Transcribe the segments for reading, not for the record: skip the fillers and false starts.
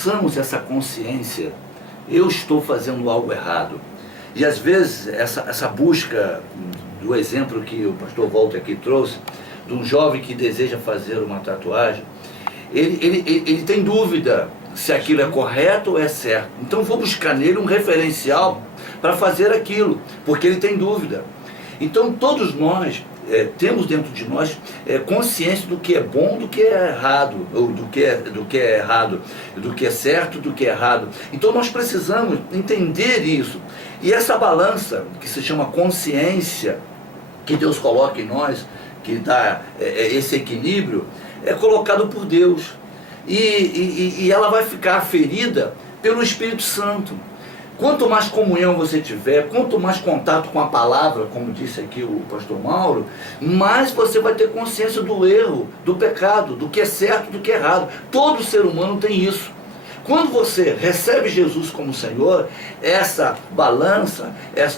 alcançamos essa consciência, eu estou fazendo algo errado. E às vezes essa busca do exemplo que o pastor Walter aqui trouxe, de um jovem que deseja fazer uma tatuagem, ele tem dúvida se aquilo é correto ou é certo. Então vou buscar nele um referencial para fazer aquilo, porque ele tem dúvida. Então todos nós temos dentro de nós consciência do que é bom, do que é errado, ou do que é errado, do que é certo, do que é errado. Então nós precisamos entender isso. E essa balança, que se chama consciência, que Deus coloca em nós, que dá esse equilíbrio, é colocado por Deus. E ela vai ficar aferida pelo Espírito Santo. Quanto mais comunhão você tiver, quanto mais contato com a palavra, como disse aqui o pastor Mauro, mais você vai ter consciência do erro, do pecado, do que é certo, do que é errado. Todo ser humano tem isso. Quando você recebe Jesus como Senhor, essa balança,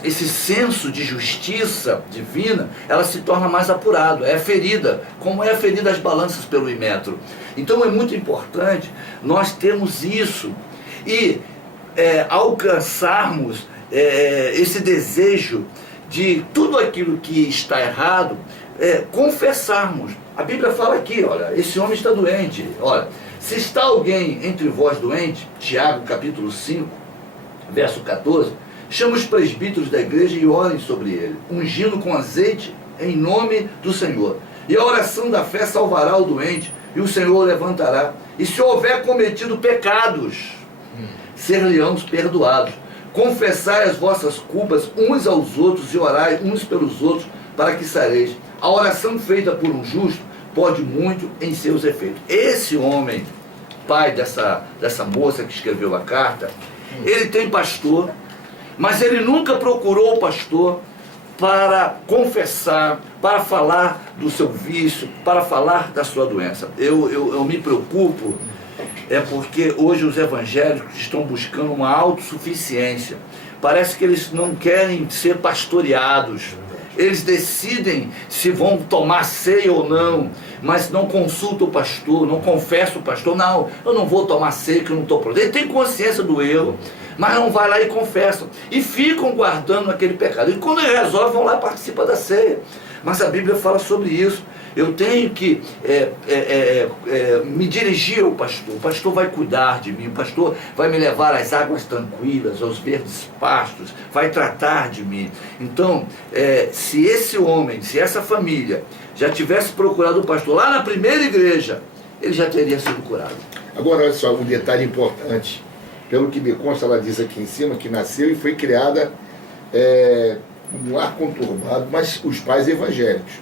esse senso de justiça divina, ela se torna mais apurada, é ferida, como é ferida as balanças pelo imetro. Então é muito importante nós termos isso e alcançarmos esse desejo de tudo aquilo que está errado, confessarmos. A Bíblia fala aqui, olha, esse homem está doente, olha, se está alguém entre vós doente, Tiago capítulo 5, verso 14, chama os presbíteros da igreja e orem sobre ele, ungindo com azeite em nome do Senhor. E a oração da fé salvará o doente, e o Senhor o levantará. E se houver cometido pecados, ser-lhe-ão perdoados. Confessai as vossas culpas uns aos outros e orai uns pelos outros para que sareis. A oração feita por um justo pode muito em seus efeitos. Esse homem, pai dessa moça que escreveu a carta, ele tem pastor, mas ele nunca procurou o pastor para confessar, para falar do seu vício, para falar da sua doença. Eu me preocupo, porque hoje os evangélicos estão buscando uma autossuficiência. Parece que eles não querem ser pastoreados. Eles decidem se vão tomar ceia ou não, mas não consultam o pastor, não confessam o pastor. Não, eu não vou tomar ceia que eu não estou pronto. Ele tem consciência do erro, mas não vai lá e confessam. E ficam guardando aquele pecado. E quando ele resolve, vão lá e participam da ceia. Mas a Bíblia fala sobre isso. Eu tenho que me dirigir ao pastor. O pastor vai cuidar de mim. O pastor vai me levar às águas tranquilas, aos verdes pastos. Vai tratar de mim. Então, se esse homem, se essa família já tivesse procurado o pastor lá na primeira igreja, ele já teria sido curado. Agora, olha só, um detalhe importante. Pelo que me consta, ela diz aqui em cima que nasceu e foi criada um lar conturbado, mas os pais evangélicos.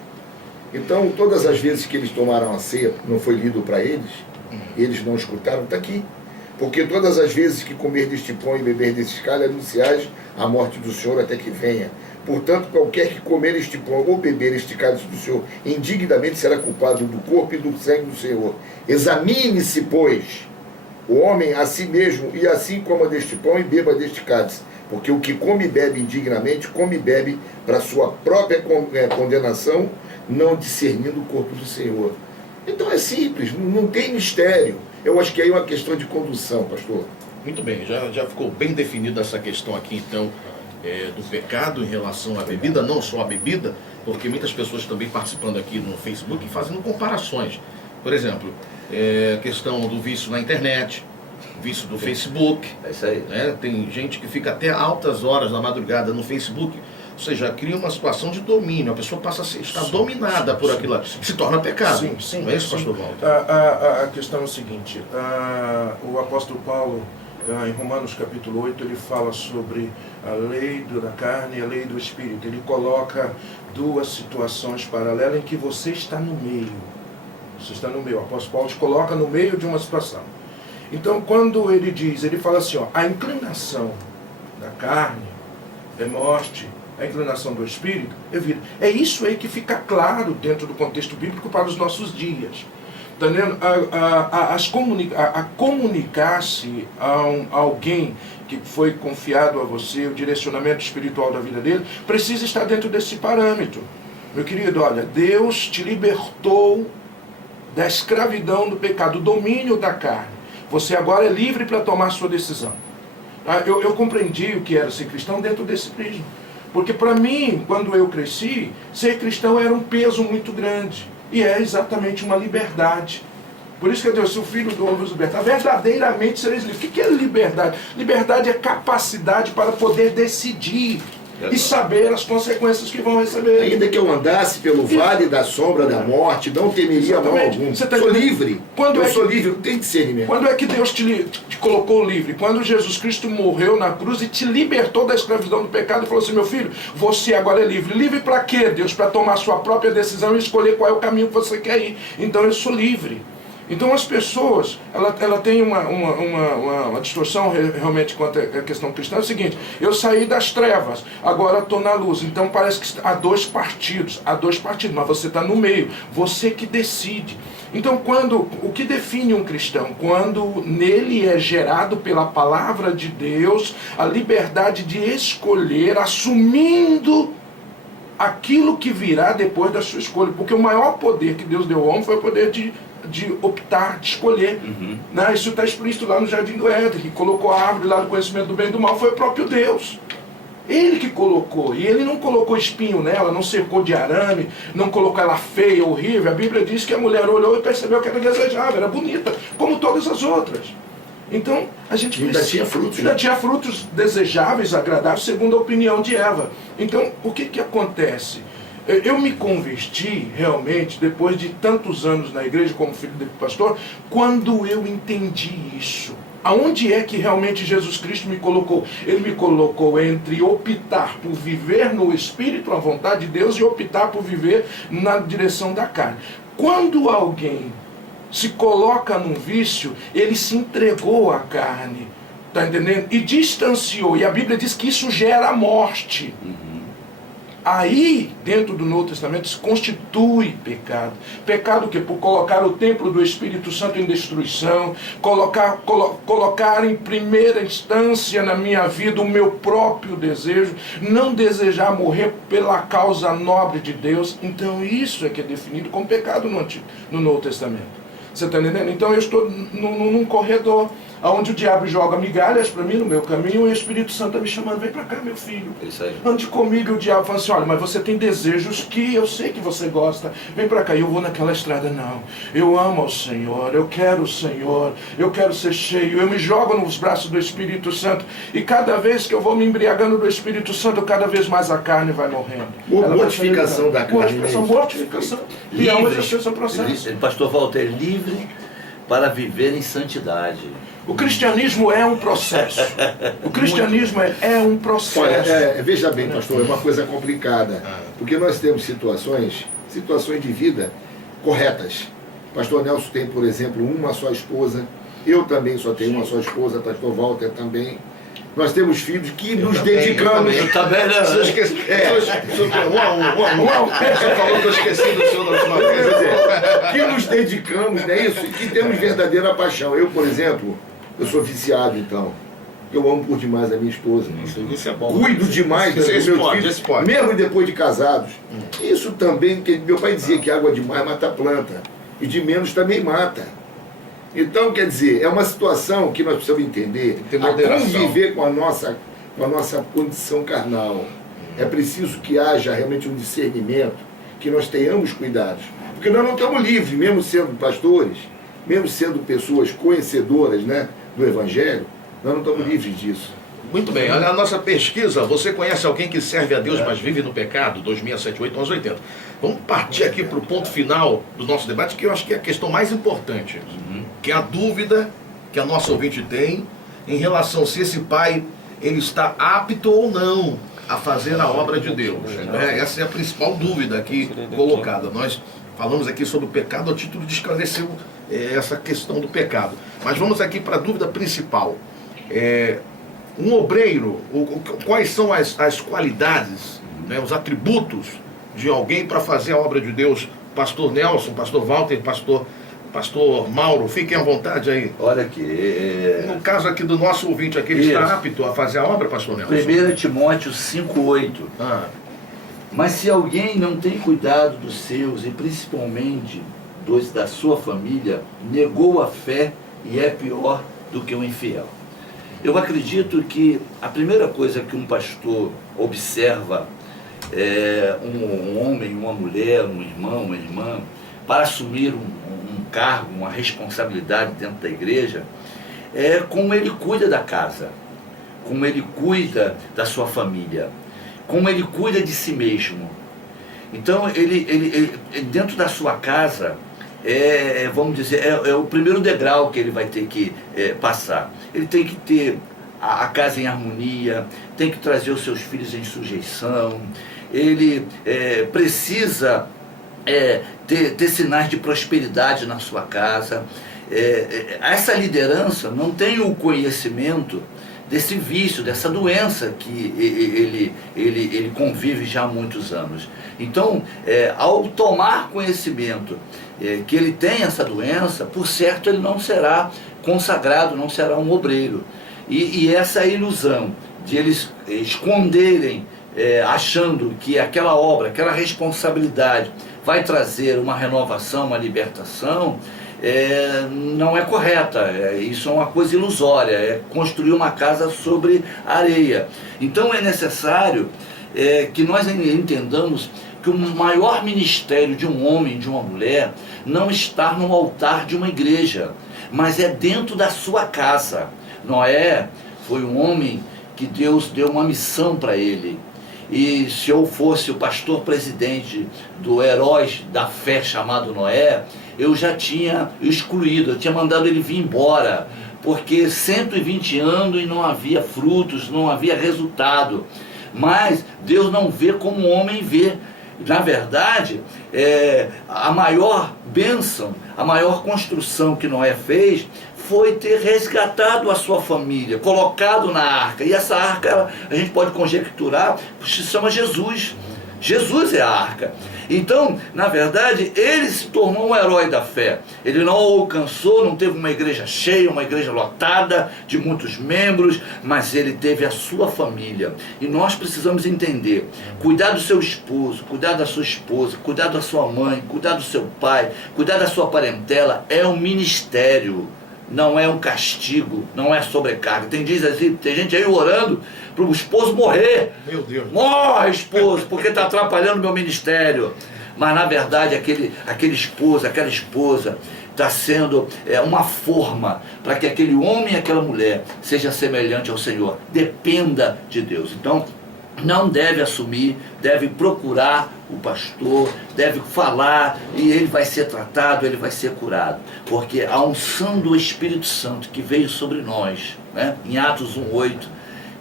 Então, todas as vezes que eles tomaram a ceia, não foi lido para eles, eles não escutaram, está aqui. Porque todas as vezes que comer deste pão e beber deste cálice, anunciais a morte do Senhor até que venha. Portanto, qualquer que comer este pão ou beber este cálice do Senhor, indignamente será culpado do corpo e do sangue do Senhor. Examine-se, pois, o homem a si mesmo, e assim coma deste pão e beba deste cálice. Porque o que come e bebe indignamente, come e bebe para sua própria condenação, não discernindo o corpo do Senhor. Então é simples, não tem mistério. Eu acho que aí é uma questão de condução, pastor. Muito bem, já ficou bem definida essa questão aqui, então, do pecado em relação à bebida, não só a bebida, porque muitas pessoas também participando aqui no Facebook fazendo comparações. Por exemplo, a questão do vício na internet, vício do Facebook. É isso aí. Tem gente que fica até altas horas da madrugada no Facebook, ou seja, cria uma situação de domínio, a pessoa passa a estar dominada por aquilo lá, se torna pecado. Sim, não é isso, pastor Walter? A questão é o seguinte, o apóstolo Paulo, em Romanos capítulo 8, ele fala sobre a lei da carne e a lei do espírito. Ele coloca duas situações paralelas em que você está no meio. Você está no meio. O apóstolo Paulo te coloca no meio de uma situação. Então, quando ele diz, ele fala assim, a inclinação da carne é morte, a inclinação do espírito é vida. É isso aí que fica claro dentro do contexto bíblico para os nossos dias. Tá vendo? A comunicar-se a alguém que foi confiado a você, o direcionamento espiritual da vida dele, precisa estar dentro desse parâmetro. Meu querido, olha, Deus te libertou da escravidão do pecado, do domínio da carne. Você agora é livre para tomar a sua decisão. Eu compreendi o que era ser cristão dentro desse prisma. Porque para mim, quando eu cresci, ser cristão era um peso muito grande. E é exatamente uma liberdade. Por isso que Deus, se o Filho do Homem vos libertar, verdadeiramente sereis livres. O que é liberdade? Liberdade é capacidade para poder decidir e saber as consequências que vão receber. Ainda que eu andasse pelo vale da sombra da morte, não temeria mal algum. Sou livre. Eu sou livre, não tem discernimento. Quando é que Deus te colocou livre? Quando Jesus Cristo morreu na cruz e te libertou da escravidão do pecado e falou assim: meu filho, você agora é livre. Livre para quê, Deus? Para tomar a sua própria decisão e escolher qual é o caminho que você quer ir. Então eu sou livre. Então as pessoas, ela tem uma distorção realmente quanto à questão cristã. É o seguinte: eu saí das trevas, agora estou na luz. Então parece que há dois partidos, mas você está no meio, você que decide. Então o que define um cristão? Quando nele é gerado pela palavra de Deus a liberdade de escolher, assumindo aquilo que virá depois da sua escolha. Porque o maior poder que Deus deu ao homem foi o poder de optar, de escolher. Né? Isso está explícito lá no Jardim do Éden, que colocou a árvore lá do conhecimento do bem e do mal, foi o próprio Deus. Ele que colocou, e ele não colocou espinho nela, não cercou de arame, não colocou ela feia, horrível. A Bíblia diz que a mulher olhou e percebeu que era desejável, era bonita, como todas as outras. Então, a gente ainda tinha frutos. Ainda tinha frutos desejáveis, agradáveis, segundo a opinião de Eva. Então, o que acontece? Eu me converti realmente, depois de tantos anos na igreja como filho de pastor, quando eu entendi isso. Aonde é que realmente Jesus Cristo me colocou? Ele me colocou entre optar por viver no Espírito, a vontade de Deus, e optar por viver na direção da carne. Quando alguém se coloca num vício, ele se entregou à carne, tá entendendo? E distanciou, e a Bíblia diz que isso gera morte. Aí, dentro do Novo Testamento, se constitui pecado. Pecado que por colocar o templo do Espírito Santo em destruição, colocar em primeira instância na minha vida o meu próprio desejo, não desejar morrer pela causa nobre de Deus. Então isso é que é definido como pecado no Novo Testamento. Você está entendendo? Então eu estou num corredor onde o diabo joga migalhas para mim no meu caminho e o Espírito Santo está me chamando: vem para cá, meu filho. Isso aí. Ande comigo. E o diabo fala assim: olha, mas você tem desejos que eu sei que você gosta. Vem para cá. E eu vou naquela estrada. Não. Eu amo ao Senhor. Eu quero o Senhor. Eu quero ser cheio. Eu me jogo nos braços do Espírito Santo. E cada vez que eu vou me embriagando do Espírito Santo, cada vez mais a carne vai morrendo. Mortificação da carne. Mortificação. E é onde esse é o processo. Pastor Walter, livre para viver em santidade. O cristianismo é um processo. O cristianismo é um processo. Olha, veja bem, pastor, é uma coisa complicada. Porque nós temos situações de vida corretas. Pastor Nelson tem, por exemplo, uma só esposa. Eu também só tenho uma só esposa. Pastor Walter também. Nós temos filhos que nos dedicamos. Eu também, né? Você esqueceu. Você falou que eu esqueci do senhor da última vez. Que nos dedicamos, não é isso? E que temos verdadeira paixão. Eu, por exemplo, eu sou viciado, então. Eu amo por demais a minha esposa. Isso é bom. Cuido demais dos meus filhos, mesmo depois de casados. Isso também, que meu pai dizia que água demais mata a planta. E de menos também mata. Então, quer dizer, é uma situação que nós precisamos entender, a conviver com a nossa condição carnal. É preciso que haja realmente um discernimento, que nós tenhamos cuidados. Porque nós não estamos livres, mesmo sendo pastores, mesmo sendo pessoas conhecedoras, né, do Evangelho, nós não estamos livres disso. Muito bem, olha a nossa pesquisa. Você conhece alguém que serve a Deus, mas vive no pecado? 2678-1180. Vamos partir aqui para o ponto final do nosso debate, que eu acho que é a questão mais importante, que é a dúvida que a nossa ouvinte tem em relação se esse pai ele está apto ou não a fazer a obra de Deus. Essa é a principal dúvida aqui colocada. Nós falamos aqui sobre o pecado a título de esclarecer essa questão do pecado. Mas vamos aqui para a dúvida principal. Um obreiro, quais são as qualidades, né, os atributos de alguém para fazer a obra de Deus? Pastor Nelson, Pastor Walter, Pastor Mauro, fiquem à vontade aí. Olha aqui. No caso aqui do nosso ouvinte aqui, ele está apto a fazer a obra, Pastor Nelson? 1 Timóteo 5,8. Mas se alguém não tem cuidado dos seus, e principalmente dos da sua família, negou a fé e é pior do que um infiel. Eu acredito que a primeira coisa que um pastor observa um homem, uma mulher, um irmão, uma irmã, para assumir um cargo, uma responsabilidade dentro da igreja, é como ele cuida da casa, como ele cuida da sua família, como ele cuida de si mesmo. Então, ele dentro da sua casa, vamos dizer, é o primeiro degrau que ele vai ter que passar. Ele tem que ter a casa em harmonia, tem que trazer os seus filhos em sujeição, ele precisa ter sinais de prosperidade na sua casa. Essa liderança não tem o conhecimento desse vício, dessa doença que ele convive já há muitos anos. Então, ao tomar conhecimento que ele tem essa doença, por certo ele não será consagrado, não será um obreiro. E essa ilusão de eles esconderem, achando que aquela obra, aquela responsabilidade vai trazer uma renovação, uma libertação, não é correta. Isso é uma coisa ilusória, é construir uma casa sobre areia. Então é necessário que nós entendamos que o maior ministério de um homem, de uma mulher, não está no altar de uma igreja, mas é dentro da sua casa. Noé foi um homem que Deus deu uma missão para ele. E se eu fosse o pastor presidente do herói da fé chamado Noé, eu já tinha excluído, eu tinha mandado ele vir embora, porque 120 anos e não havia frutos, não havia resultado. Mas Deus não vê como o homem vê. Na verdade, a maior bênção, a maior construção que Noé fez foi ter resgatado a sua família, colocado na arca. E essa arca, a gente pode conjecturar, se chama Jesus. Jesus é a arca. Então, na verdade, ele se tornou um herói da fé. Ele não alcançou, não teve uma igreja cheia, uma igreja lotada, de muitos membros, mas ele teve a sua família. E nós precisamos entender, cuidar do seu esposo, cuidar da sua esposa, cuidar da sua mãe, cuidar do seu pai, cuidar da sua parentela, é um ministério. Não é um castigo, não é sobrecarga. Tem gente aí orando para o esposo morrer. Meu Deus. Morre, esposo, porque está atrapalhando o meu ministério. Mas na verdade aquele esposo, aquela esposa está sendo uma forma para que aquele homem e aquela mulher seja semelhante ao Senhor. Dependa de Deus. Então, não deve assumir, deve procurar o pastor, deve falar, e ele vai ser tratado, ele vai ser curado. Porque a unção do Espírito Santo que veio sobre nós, né, em Atos 1:8,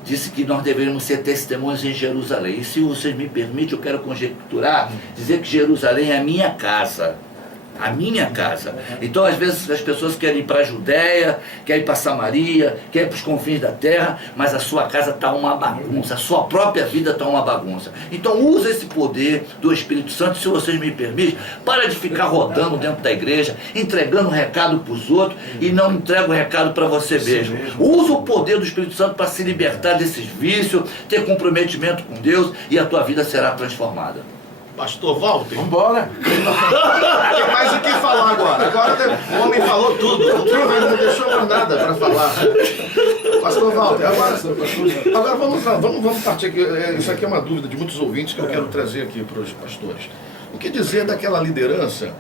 disse que nós deveríamos ser testemunhas em Jerusalém. E se vocês me permitem, eu quero conjecturar, dizer que Jerusalém é a minha casa. A minha casa. Então, às vezes, as pessoas querem ir para a Judéia, querem ir para Samaria, querem ir para os confins da terra, mas a sua casa está uma bagunça, a sua própria vida está uma bagunça. Então, usa esse poder do Espírito Santo, se vocês me permitem, para de ficar rodando dentro da igreja, entregando um recado para os outros e não entrega o recado para você mesmo. Usa o poder do Espírito Santo para se libertar desses vícios, ter comprometimento com Deus e a tua vida será transformada. Pastor Walter. Vamos embora. Tem mais o que falar agora. Agora o homem falou tudo. Não deixou mais nada para falar. Pastor Walter, agora vamos partir aqui. Isso aqui é uma dúvida de muitos ouvintes que eu quero trazer aqui para os pastores. O que dizer daquela liderança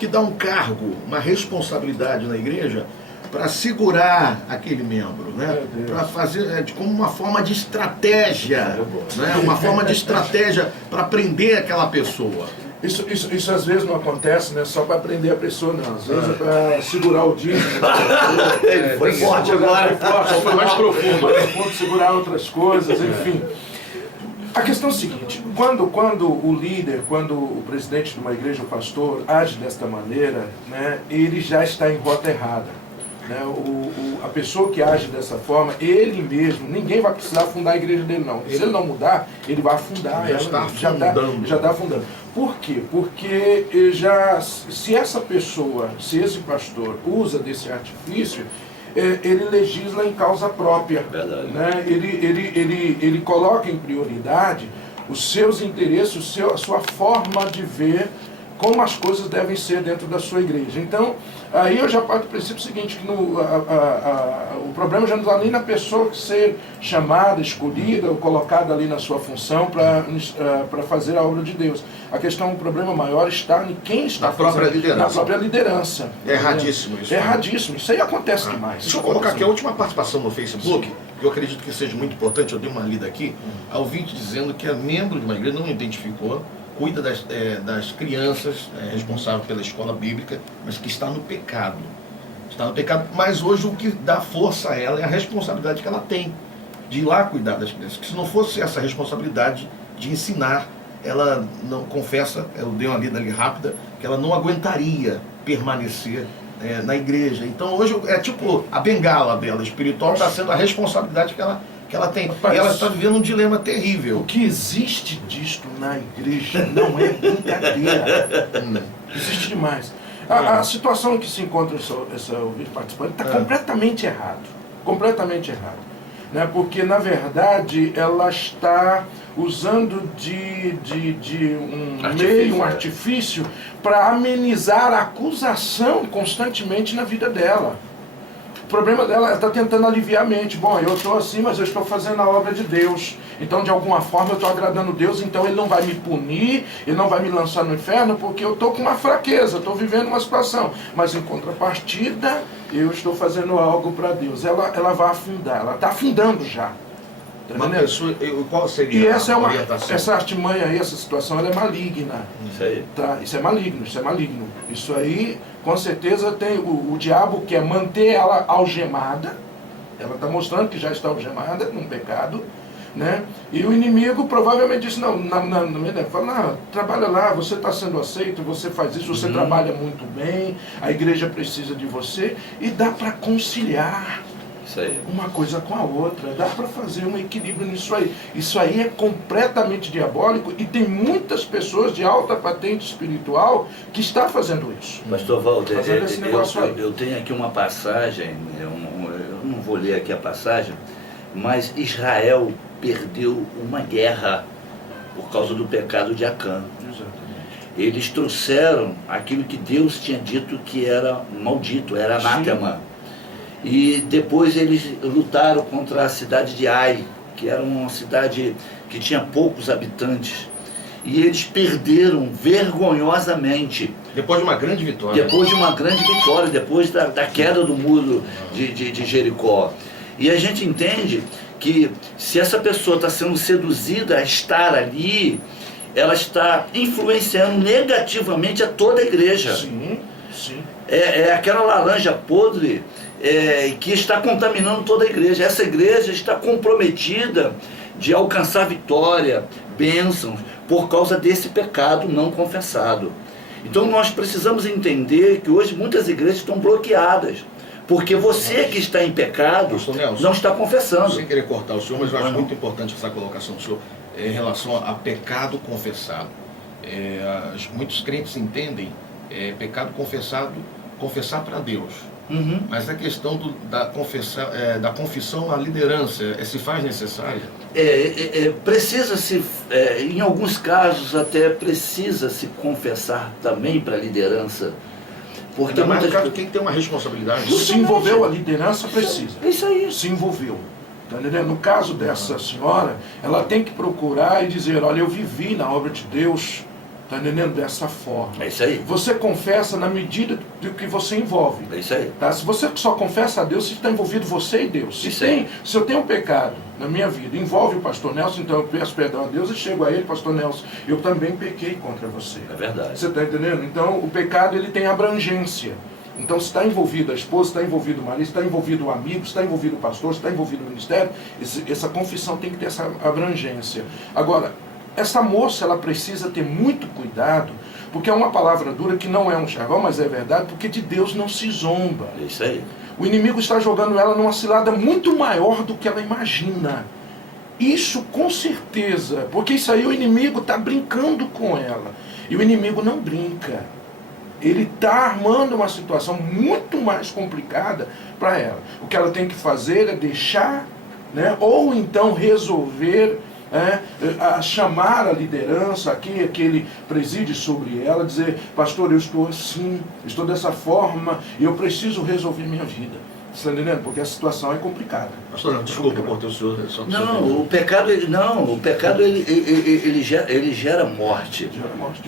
que dá um cargo, uma responsabilidade na igreja para segurar aquele membro, né? Para fazer como uma forma de estratégia, né? Uma forma de estratégia para prender aquela pessoa. Isso às vezes não acontece, né? Só para prender a pessoa, não. Às vezes é para segurar o dízimo. Foi forte agora. Foi mais profundo. Segurar outras coisas, enfim. A questão é a seguinte, quando o líder, quando o presidente de uma igreja, o pastor, age desta maneira, né, ele já está em rota errada. Né? A pessoa que age dessa forma, ele mesmo, ninguém vai precisar afundar a igreja dele, não. Se ele não mudar, ele vai afundar. Já está afundando. Por quê? Porque se essa pessoa, se esse pastor usa desse artifício, ele legisla em causa própria. Né? Ele coloca em prioridade os seus interesses, a sua forma de ver como as coisas devem ser dentro da sua igreja. Então, aí eu já parto do princípio seguinte, que o problema já não está nem na pessoa ser chamada, escolhida ou colocada ali na sua função para fazer a obra de Deus. A questão, o problema maior está em quem está na própria liderança. Na própria liderança. É erradíssimo isso. É erradíssimo. Isso aí acontece demais. Deixa eu colocar aqui a última participação no Facebook, que eu acredito que seja muito importante. Eu dei uma lida aqui, a ouvinte dizendo que é membro de uma igreja, não identificou, cuida das crianças, é responsável pela escola bíblica, mas que está no pecado. Está no pecado, mas hoje o que dá força a ela é a responsabilidade que ela tem de ir lá cuidar das crianças. Que se não fosse essa responsabilidade de ensinar, ela não confessa, eu dei uma lida ali rápida, que ela não aguentaria permanecer na igreja. Então hoje é tipo a bengala dela espiritual está sendo a responsabilidade que ela tem. Rapaz, e ela está vivendo um dilema terrível. O que existe disto na igreja não é brincadeira. Existe demais. A situação em que se encontra essa ouvinte participante está completamente errado. Completamente errado. Né? Porque, na verdade, ela está usando de um artifício para amenizar a acusação constantemente na vida dela. O problema dela, ela está tentando aliviar a mente. Bom, eu estou assim, mas eu estou fazendo a obra de Deus. Então, de alguma forma, eu estou agradando Deus, então Ele não vai me punir, Ele não vai me lançar no inferno, porque eu estou com uma fraqueza, estou vivendo uma situação. Mas, em contrapartida, eu estou fazendo algo para Deus. Ela vai afundar, ela está afundando já. Uma pessoa, qual seria E essa a orientação? essa artimanha aí, essa situação, ela é maligna. Isso aí. Tá? Isso é maligno, isso é maligno. Isso aí, com certeza, tem o diabo quer manter ela algemada. Ela está mostrando que já está algemada num pecado, né? E o inimigo provavelmente disse, não, fala, trabalha lá, você está sendo aceito, você faz isso, você trabalha muito bem, a igreja precisa de você, e dá para conciliar Isso aí. uma coisa com a outra, dá para fazer um equilíbrio nisso aí. Isso aí é completamente diabólico e tem muitas pessoas de alta patente espiritual que está fazendo isso. Pastor Walter, Fazendo esse negócio aí. eu tenho aqui uma passagem, eu não vou ler aqui a passagem, mas Israel perdeu uma guerra por causa do pecado de Acã. Exatamente. Eles trouxeram aquilo que Deus tinha dito que era maldito, era anátema. E depois eles lutaram contra a cidade de Ai, que era uma cidade que tinha poucos habitantes. E eles perderam vergonhosamente. Depois de uma grande vitória. Depois de uma grande vitória, depois da queda do muro de Jericó. E a gente entende que se essa pessoa está sendo seduzida a estar ali, ela está influenciando negativamente a toda a igreja. Sim, sim. É aquela laranja podre que está contaminando toda a igreja. Essa igreja está comprometida de alcançar vitória, bênçãos, por causa desse pecado não confessado. Então nós precisamos entender que hoje muitas igrejas estão bloqueadas, porque você que está em pecado não está confessando. Sem querer cortar o senhor, mas eu acho muito importante essa colocação do senhor em relação a pecado confessado. Muitos crentes entendem pecado confessar para Deus. Mas a questão da confissão à liderança se faz necessária? Precisa-se, em alguns casos até precisa-se confessar também para a liderança. Porque mais no caso, quem tem uma responsabilidade. Se envolveu a liderança, precisa. Isso aí. Se envolveu. Tá entendendo? No caso dessa senhora, ela tem que procurar e dizer, olha, eu vivi na obra de Deus, tá entendendo? Dessa forma. É isso aí. Você confessa na medida do que você envolve. É isso aí. Tá? Se você só confessa a Deus, se está envolvido você e Deus. Se eu tenho um pecado na minha vida, envolve o pastor Nelson, então eu peço perdão a Deus e chego a ele, pastor Nelson, eu também pequei contra você. É verdade. Você está entendendo? Então o pecado ele tem abrangência. Então se está envolvido a esposa, está envolvido o marido, está envolvido o amigo, está envolvido o pastor, está envolvido o ministério, essa confissão tem que ter essa abrangência. Agora, essa moça, ela precisa ter muito cuidado, porque é uma palavra dura que não é um chavão, mas é verdade, porque de Deus não se zomba. É isso aí. O inimigo está jogando ela numa cilada muito maior do que ela imagina. Isso com certeza, porque isso aí o inimigo está brincando com ela. E o inimigo não brinca. Ele está armando uma situação muito mais complicada para ela. O que ela tem que fazer é deixar, né, ou então resolver a chamar a liderança, aquele preside sobre ela, dizer, pastor, eu estou assim, estou dessa forma, e eu preciso resolver minha vida. Você está entendendo? Porque a situação é complicada. Pastor, desculpa por ter o senhor. Não, o pecado, ele gera morte.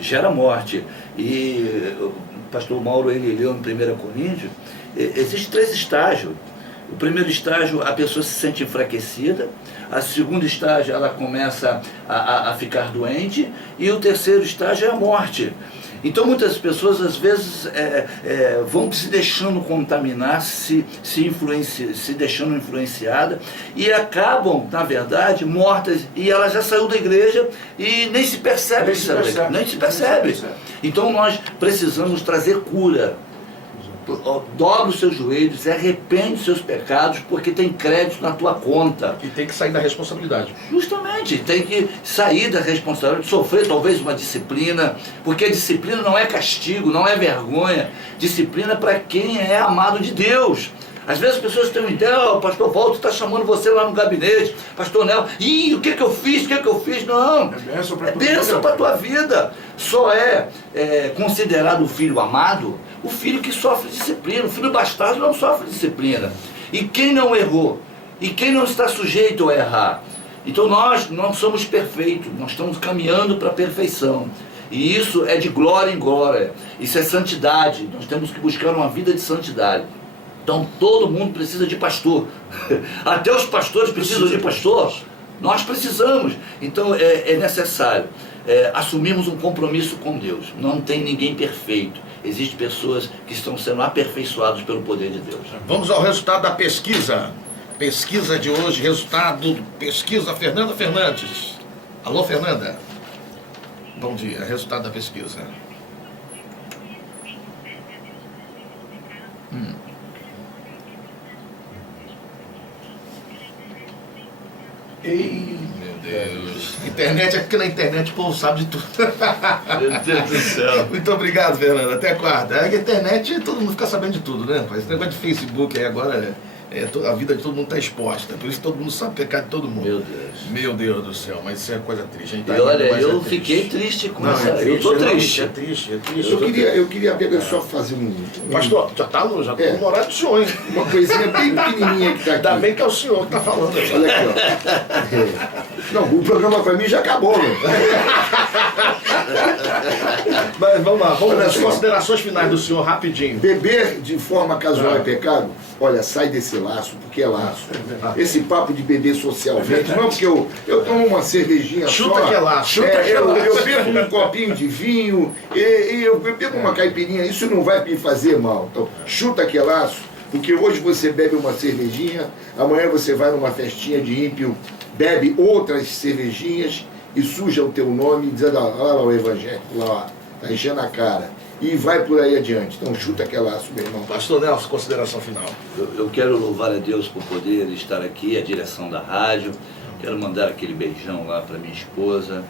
Gera morte. E o pastor Mauro, ele leu em 1 Coríntios, existem 3 estágios. O primeiro estágio, a pessoa se sente enfraquecida. A segundo estágio, ela começa a ficar doente. E o terceiro estágio é a morte. Então muitas pessoas às vezes vão se deixando contaminar, se deixando influenciada e acabam, na verdade, mortas, e ela já saiu da igreja e nem se percebe. Nem se percebe. Então nós precisamos trazer cura. Dobra os seus joelhos, arrepende os seus pecados, porque tem crédito na tua conta. E tem que sair da responsabilidade. Justamente, tem que sair da responsabilidade, sofrer talvez uma disciplina, porque a disciplina não é castigo, não é vergonha. Disciplina para quem é amado de Deus. Às vezes as pessoas têm uma ideia, o pastor Walter está chamando você lá no gabinete, pastor Nel, o que eu fiz, Não, é bênção para a tua vida. Só é considerado o filho amado o filho que sofre disciplina. O filho bastardo não sofre disciplina. E quem não errou? E quem não está sujeito a errar? Então nós não somos perfeitos, nós estamos caminhando para a perfeição. E isso é de glória em glória, isso é santidade, nós temos que buscar uma vida de santidade. Então todo mundo precisa de pastor, até os pastores precisam de pastor, nós precisamos. Então é necessário assumirmos um compromisso com Deus. Não tem ninguém perfeito, existem pessoas que estão sendo aperfeiçoadas pelo poder de Deus. Vamos ao resultado da pesquisa. Pesquisa de hoje, resultado, pesquisa Fernanda Fernandes. Alô, Fernanda. Bom dia, resultado da pesquisa. Ei, meu Deus. Internet, é porque na internet o povo sabe de tudo. Meu Deus do céu. Muito obrigado, Fernanda. Até quarta. A internet, todo mundo fica sabendo de tudo, né? Esse negócio de Facebook aí agora, a vida de todo mundo está exposta. Por isso todo mundo sabe o pecado de todo mundo. Meu Deus. Meu Deus do céu, mas isso é coisa triste. A gente tá E olha, rindo, mas eu fiquei triste com essa. Eu estou estou triste. É triste. Eu queria apenas só fazer Pastor, já tá no horário do senhor, hein? uma coisinha bem pequenininha que está aqui. Ainda bem que é o senhor que está falando. Olha aqui, ó. Não, o programa para mim já acabou, né? Mas vamos lá, Olha as só. considerações finais do senhor, rapidinho. Beber de forma casual é pecado? Olha, sai desse laço, porque é laço. Esse papo de beber socialmente, não porque eu tomo uma cervejinha Chuta só. que é laço, chuta que é eu laço. bebo um copinho de vinho, e eu bebo uma caipirinha, isso não vai me fazer mal. Então, chuta que é laço, porque hoje você bebe uma cervejinha, amanhã você vai numa festinha de ímpio, bebe outras cervejinhas e suja o teu nome, dizendo, olha lá o evangélico, lá, tá enchendo a cara. E vai por aí adiante. Então chuta que é laço, meu irmão. Pastor Nelson, consideração final. Eu quero louvar a Deus por poder estar aqui, a direção da rádio. Quero mandar aquele beijão lá para minha esposa,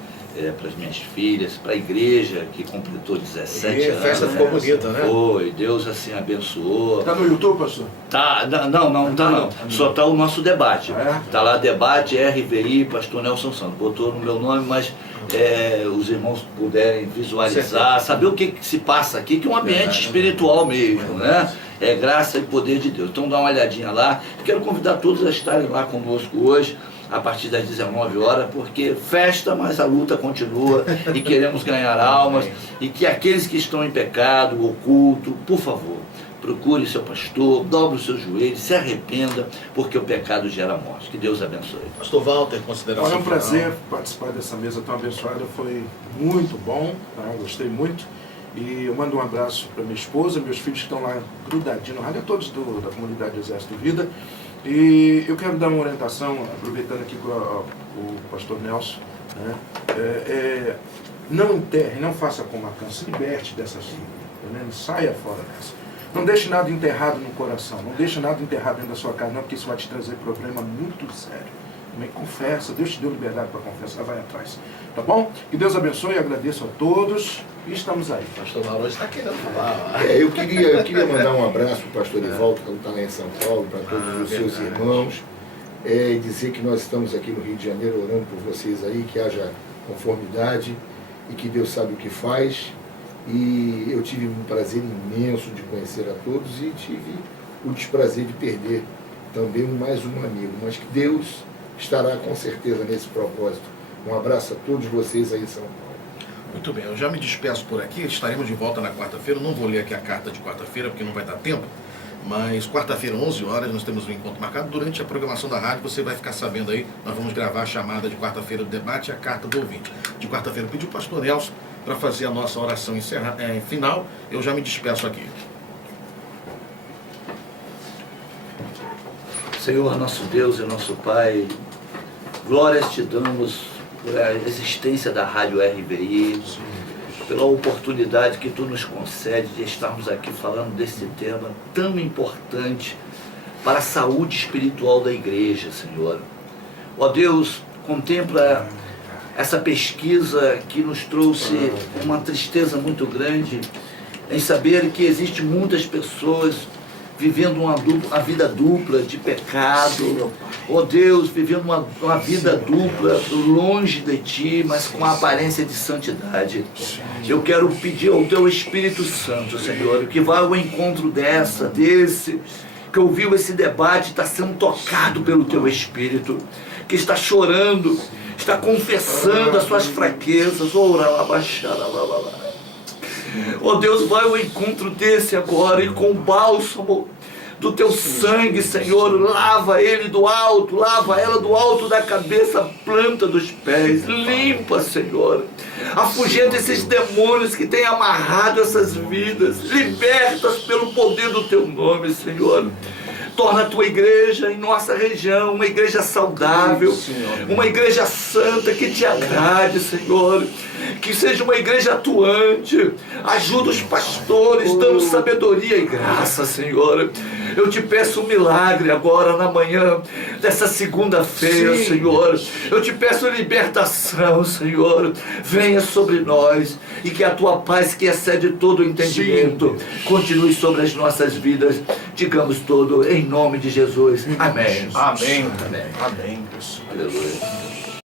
para as minhas filhas, para a igreja que completou 17 anos. A festa ficou bonita, né? Foi, Deus assim abençoou. tá no YouTube, pastor? Tá, não tá não. Só tá o nosso debate. Ah, é? Tá lá debate RVI Pastor Nelson Santos. Botou no meu nome, mas os irmãos puderem visualizar, saber o que se passa aqui, que é um ambiente espiritual mesmo, né? É graça e poder de Deus. Então dá uma olhadinha lá. Quero convidar todos a estarem lá conosco hoje, a partir das 19 horas, porque festa, mas a luta continua e queremos ganhar almas, e que aqueles que estão em pecado, oculto, por favor, procure seu pastor, dobre os seus joelhos, se arrependa, porque o pecado gera morte. Que Deus abençoe. Pastor Walter, consideração Olha, é um final. prazer participar dessa mesa tão abençoada, foi muito bom, tá? Gostei muito. E eu mando um abraço para minha esposa, meus filhos que estão lá grudadinhos no rádio, a todos da comunidade Exército Vida. E eu quero dar uma orientação, aproveitando aqui com o pastor Nelson, né? Não enterre, não faça como Acã, se liberte dessas coisas, saia fora dessa. Não deixe nada enterrado no coração, não deixe nada enterrado dentro da sua casa, não, porque isso vai te trazer problema muito sério. Também confessa, Deus te deu liberdade para confessar, vai atrás. Tá bom? Que Deus abençoe, agradeço a todos e estamos aí. Pastor Mauro está querendo falar. Eu queria mandar um abraço para o pastor Evaldo, que está lá em São Paulo, para todos os seus irmãos. dizer que nós estamos aqui no Rio de Janeiro orando por vocês aí, que haja conformidade e que Deus sabe o que faz. E eu tive um prazer imenso de conhecer a todos e tive o desprazer de perder também mais um amigo, mas que Deus estará com certeza nesse propósito. Um abraço a todos vocês aí em São Paulo. Muito bem, eu já me despeço por aqui, estaremos de volta na quarta-feira, não vou ler aqui a carta de quarta-feira porque não vai dar tempo, mas quarta-feira, 11 horas, nós temos um encontro marcado. Durante a programação da rádio, você vai ficar sabendo aí, nós vamos gravar a chamada de quarta-feira do debate e a carta do ouvinte. De quarta-feira, eu pedi o pastor Nelson para fazer a nossa oração final. Eu já me despeço aqui. Senhor, nosso Deus e nosso Pai, glórias te damos por a existência da Rádio RBI, pela oportunidade que tu nos concede de estarmos aqui falando desse tema tão importante para a saúde espiritual da igreja, Senhor. Ó Deus, contempla essa pesquisa que nos trouxe uma tristeza muito grande em saber que existem muitas pessoas vivendo uma vida dupla de pecado. Ó Deus, vivendo uma vida dupla, longe de Ti, mas com a aparência de santidade. Eu quero pedir ao Teu Espírito Santo, Senhor, que vá ao encontro desse, que ouviu esse debate, está sendo tocado pelo Teu Espírito, que está chorando, está confessando as suas fraquezas. Oh Deus, vai ao encontro desse agora e com o bálsamo do teu sangue, Senhor, lava ele do alto, lava ela do alto da cabeça à planta dos pés, limpa, Senhor, afugenta esses demônios que têm amarrado essas vidas, libertas pelo poder do teu nome, Senhor. Torna a tua igreja em nossa região uma igreja saudável, uma igreja santa que te agrade, Senhor. Que seja uma igreja atuante. Ajuda os pastores, dando sabedoria e graça, Senhor. Eu te peço um milagre agora na manhã dessa segunda-feira, Senhor. Eu te peço libertação, Senhor. Venha sobre nós e que a tua paz, que excede todo o entendimento, continue sobre as nossas vidas. Digamos todo em nome de Jesus. Amém. Amém. Amém. Amém. Aleluia.